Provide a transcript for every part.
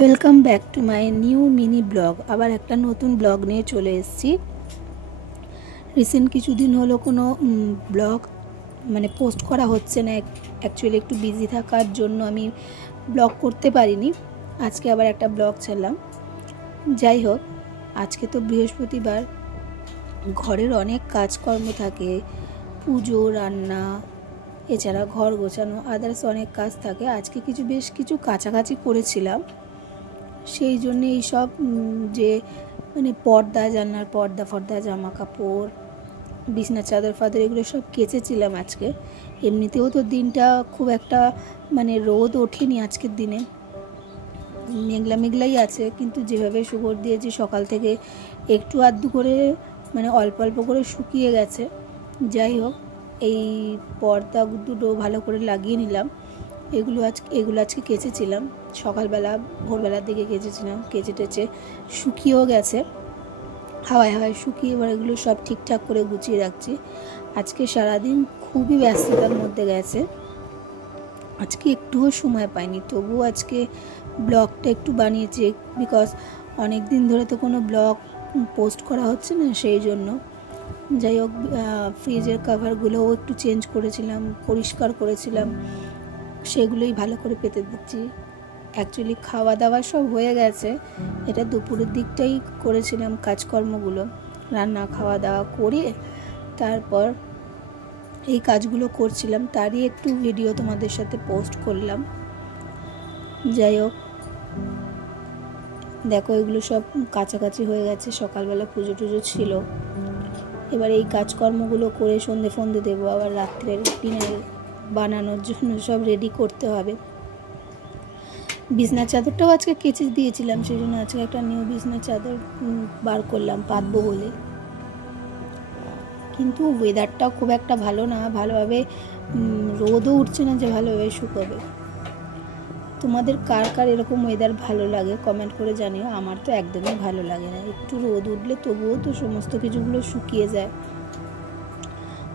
Welcome back to my new mini blog. আবার একটা নতুন ব্লগ নিয়ে চলে এসেছি। রিসেন্ট কিছুদিন হলো কোনো ব্লগ পোস্ট করা হচ্ছে না। অ্যাকচুয়ালি একটু বিজি থাকার জন্য আমি ব্লগ করতে পারিনি। আজকে আবার একটা ব্লগ ছাড়লাম। যাই হোক, আজকে তো বৃহস্পতিবার, ঘরের অনেক কাজকর্ম থাকে, পুজো, রান্না, এছাড়া ঘর গোছানো, আদার্স অনেক কাজ থাকে। আজকে বেশ কিছু কাছাকাছি করেছিলাম, সেই জন্য এইসব যে পর্দা, জানলার পর্দা, জামা কাপড়, বিছনার চাদর ফাদর, এগুলো সব কেচেছিলাম আজকে। এমনিতেও তো দিনটা খুব একটা রোদ ওঠেনি আজকের দিনে, মেঘলাই আছে, কিন্তু যেভাবে শুকর দিয়েছি সকাল থেকে একটু আধটু করে অল্প অল্প করে শুকিয়ে গেছে। যাই হোক, এই পর্দা দুটো ভালো করে লাগিয়ে নিলাম। এগুলো আজকে কেচেছিলাম সকালবেলা, ভোরবেলার দিকে কেচেছিলাম। কেচে টেচে শুকিয়েও গেছে, হাওয়ায় শুকিয়ে। এবার এগুলো সব ঠিকঠাক করে গুছিয়ে রাখছি। আজকে সারাদিন খুবই ব্যস্ততার মধ্যে গেছে, আজকে একটুও সময় পাইনি। তবুও আজকে ব্লগটা একটু বানিয়েছি, বিকজ অনেক দিন ধরে তো কোনো ব্লগ পোস্ট করা হচ্ছে না, সেই জন্য। যাই হোক, ফ্রিজের কভারগুলোও একটু চেঞ্জ করেছিলাম, পরিষ্কার করেছিলাম, সেগুলোই ভালো করে পেতে দিচ্ছি। অ্যাকচুয়ালি খাওয়া দাওয়া সব হয়ে গেছে, এটা দুপুরের দিকটাই করেছিলাম কাজকর্মগুলো। রান্না খাওয়া দাওয়া করে তারপর এই কাজগুলো করছিলাম, তারই একটু ভিডিও তোমাদের সাথে পোস্ট করলাম। যাই হোক, দেখো এগুলো সব কাছাকাছি হয়ে গেছে। সকালবেলা পুজো টুজো ছিল, এবার এই কাজকর্মগুলো করে সন্ধে ফন্ধে দেবো, আবার রাত্রের ডিনার বানানোর জন্য সব রেডি করতে হবে। বিছনার চাদরটাও আজকে কেচে দিয়েছিলাম, সেই জন্য আজকে একটা নিউ বিছনার চাদর বার করলাম পাতবো বলে। কিন্তু ওয়েদারটাও খুব একটা ভালো না, ভালোভাবে রোদও উঠছে না যে ভালোভাবে শুকোবে। তোমাদের কার কার এরকম ওয়েদার ভালো লাগে কমেন্ট করে জানিও। আমার তো একদমই ভালো লাগে না। একটু রোদ উঠলে তবুও তো সমস্ত কিছুগুলো শুকিয়ে যায়।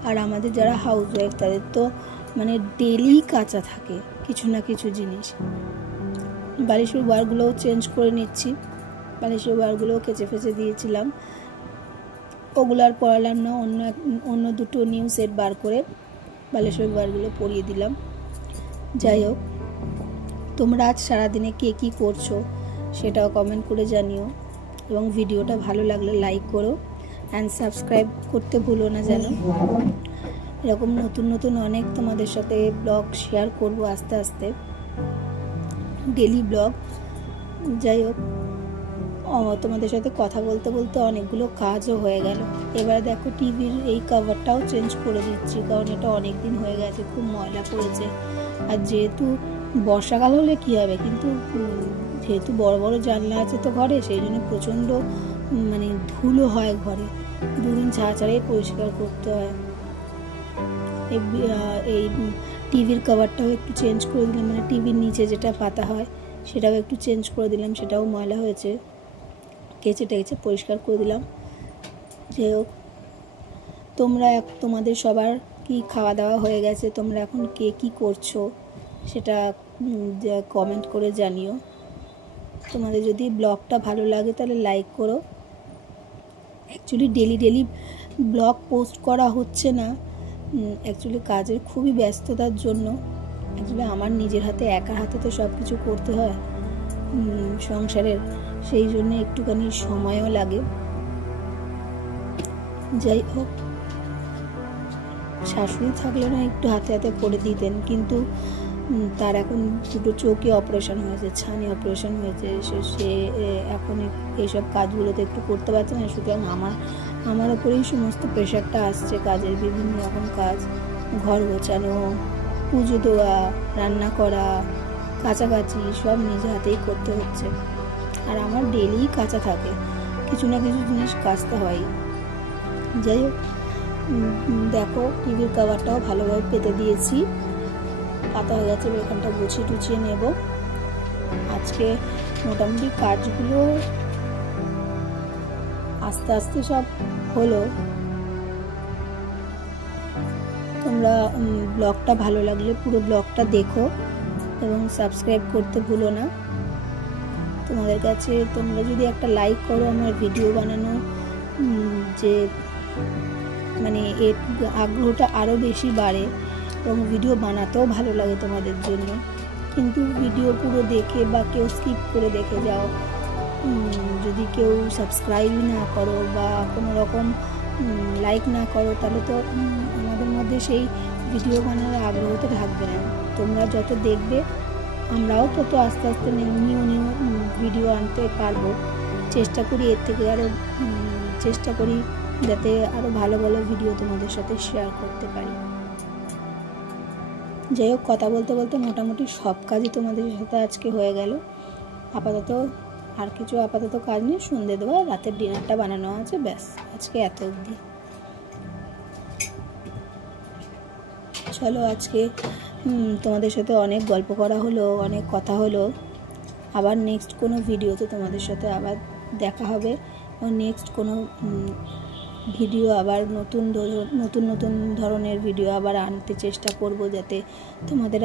আর আমাদের যারা হাউস ওয়াইফ, তাদের তো ডেলি কাঁচা থাকে কিছু না কিছু জিনিস। বালিশের ওয়ারগুলোও চেঞ্জ করে নিচ্ছি, বালিশের ওয়ারগুলোও কেচে ফেচে দিয়েছিলাম, ওগুলো আর পরালাম না। অন্য দুটো নিউ সেট বার করে বালিশের ওয়ারগুলো পরিয়ে দিলাম। যাই হোক, তোমরা আজ সারাদিনে কে কী করছো সেটাও কমেন্ট করে জানিও, এবং ভিডিওটা ভালো লাগলে লাইক করো অ্যান্ড সাবস্ক্রাইব করতে ভুলো না যেন। এরকম নতুন নতুন অনেক তোমাদের সাথে ব্লগ শেয়ার করব আস্তে আস্তে, ডেলি ব্লগ। যাই হোক, তোমাদের সাথে কথা বলতে বলতে অনেকগুলো কাজও হয়ে গেল। এবার দেখো, টিভির এই কভারটাও চেঞ্জ করে দিচ্ছি, কারণ এটা অনেক দিন হয়ে গেছে, খুব ময়লা পড়েছে। আর যেহেতু বর্ষাকাল হলে কী হবে, কিন্তু যেহেতু বড় বড় জানলা আছে তো ঘরে, সেই জন্য প্রচণ্ড ধুলো হয় ঘরে, দুদিন ছাড়া ছাড়াই পরিষ্কার করতে হয়। এই টিভির কভারটাও একটু চেঞ্জ করে দিলাম, টিভির নিচে যেটা পাতা হয় সেটাও একটু চেঞ্জ করে দিলাম, সেটাও ময়লা হয়েছে, কেচে টেচে পরিষ্কার করে দিলাম। যাই হোক, তোমাদের সবার কি খাওয়া দাওয়া হয়ে গেছে, তোমরা এখন কে কী করছো সেটা কমেন্ট করে জানিও। তোমাদের যদি ব্লগটা ভালো লাগে তাহলে লাইক করো। অ্যাকচুয়ালি ডেলি ব্লগ পোস্ট করা হচ্ছে না, অ্যাকচুয়ালি কাজের খুবই ব্যস্ততার জন্য। অ্যাকচুয়ালি আমার নিজের হাতে, একার হাতে তো সব কিছু করতে হয় সংসারের, সেই জন্য একটুখানি সময়ও লাগে। যাই হোক, শাশুড়ি থাকলে না একটু হাতে হাতে করে দিতেন, কিন্তু তার এখন দুটো চোখে অপারেশন হয়েছে, ছানি অপারেশন হয়েছে, সে এখন এইসব কাজগুলোতে একটু করতে পারছে না। সুতরাং আমার ওপরেই সমস্ত প্রেশারটা আসছে, কাজের বিভিন্ন রকম কাজ, ঘর গোছানো, পুজো দেওয়া, রান্না করা, কাছাকাছি সব নিজে হাতেই করতে হচ্ছে। আর আমার ডেলি কাঁচা থাকে, কিছু না কিছু জিনিস কাচতে হয়। যাই হোক, দেখো টিভির কভারটাও ভালোভাবে পেতে দিয়েছি, পাতা হয়ে গেছে, এখানটা গুছিয়ে টুছিয়ে নেব। আজকে মোটামুটি কাজগুলো আস্তে আস্তে সব হলো। তোমরা ব্লগটা ভালো লাগলে পুরো ব্লগটা দেখো এবং সাবস্ক্রাইব করতে ভুলো না। তোমাদের কাছে তোমরা যদি একটা লাইক করো আমার ভিডিও বানানো যে মানে এর আগ্রহটা আরও বেশি বাড়ে এবং ভিডিও বানাতেও ভালো লাগে তোমাদের জন্য। কিন্তু ভিডিও পুরো দেখে বা কেউ স্কিপ করে দেখে যাও, যদি কেউ সাবস্ক্রাইবই না করো বা কোনো রকম লাইক না করো, তাহলে তো আমাদের মধ্যে সেই ভিডিও বানানোর আগ্রহটা থাকবে না। তোমরা যত দেখবে আমরাও তত আস্তে আস্তে নিউ ভিডিও আনতে পারবো। চেষ্টা করি এর থেকে আরও চেষ্টা করি যাতে আরও ভালো ভালো ভিডিও তোমাদের সাথে শেয়ার করতে পারি। যাই হোক, কথা বলতে বলতে মোটামুটি সব কাজই তোমাদের সাথে আজকে হয়ে গেল। আপাতত কাজ নেই, সন্ধ্যে দেওয়া, রাতের ডিনারটা বানানো আছে, ব্যাস আজকে এত অবধি। চলো, আজকে তোমাদের সাথে অনেক গল্প করা হলো, অনেক কথা হলো। আবার নেক্সট কোনো ভিডিওতে তোমাদের সাথে আবার দেখা হবে, নেক্সট কোনো ভিডিও আবার নতুন ধরনের ভিডিও আবার আনতে চেষ্টা করব, যাতে তোমাদের